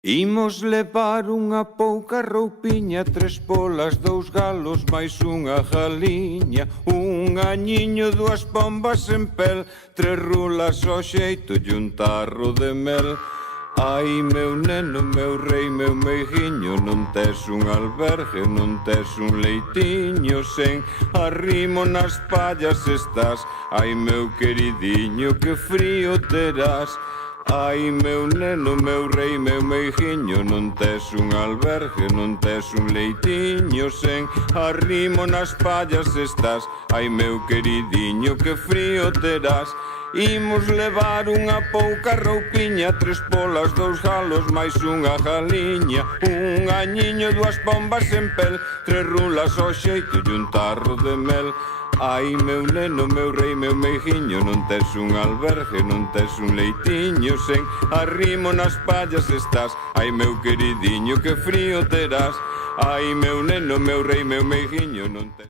Imos levar unha pouca roupiña, 3 polas, 2 galos, máis unha galiña, un añiño, 2 pombas en pel, 3 rulas ao xeito e un tarro de mel. Ai, meu neno, meu rei, meu meigiño, non tes un albergue, non tes un leitiño, sen arrimo nas pallas estás. Ai, meu queridiño, que frío terás. Ai, meu neno, meu rei, meu meigiño, non tes un albergue, non tes un leitiño, sen arrimo nas pallas estás. Ai, meu queridiño, que frío terás. Imos levar unha pouca roupiña, 3 polas, 2 galos, máis unha galiña, un añiño, 2 pombas en pel, 3 rulas ao xeito e un tarro de mel. Ai, meu neno, meu rei, meu meigiño, non tes un albergue, non tes un leitiño, sen arrimo nas pallas estás. Ai, meu queridiño, que frío terás. Ai, meu neno, meu rei, meu meigiño, non tes...